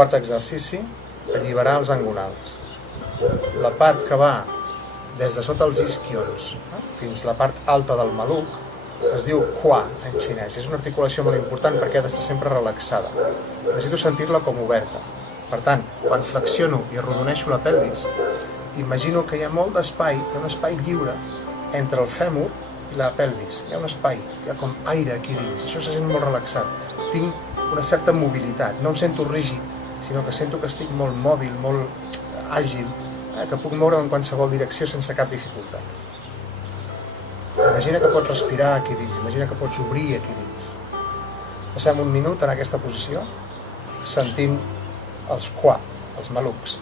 Quart exercici, alliberar els angulars. La part que va des de sota els isquions fins la part alta del maluc es diu qua en xinès. És una articulació molt important perquè ha d'estar sempre relaxada. Necessito sentir-la com oberta. Per tant, quan flexiono i arrodoneixo la pelvis, imagino que hi ha molt d'espai, hi ha un espai lliure entre el fèmur i la pelvis. Hi ha un espai, hi ha com aire aquí dins. Això se sent molt relaxat. Tinc una certa mobilitat, no em sento rígid, sinó que sento que estic molt mòbil, molt àgil, que puc moure'm en qualsevol direcció sense cap dificultat. Imagina que pots respirar aquí dins, imagina que pots obrir aquí dins. Passem un minut en aquesta posició, sentint els qua, els malucs.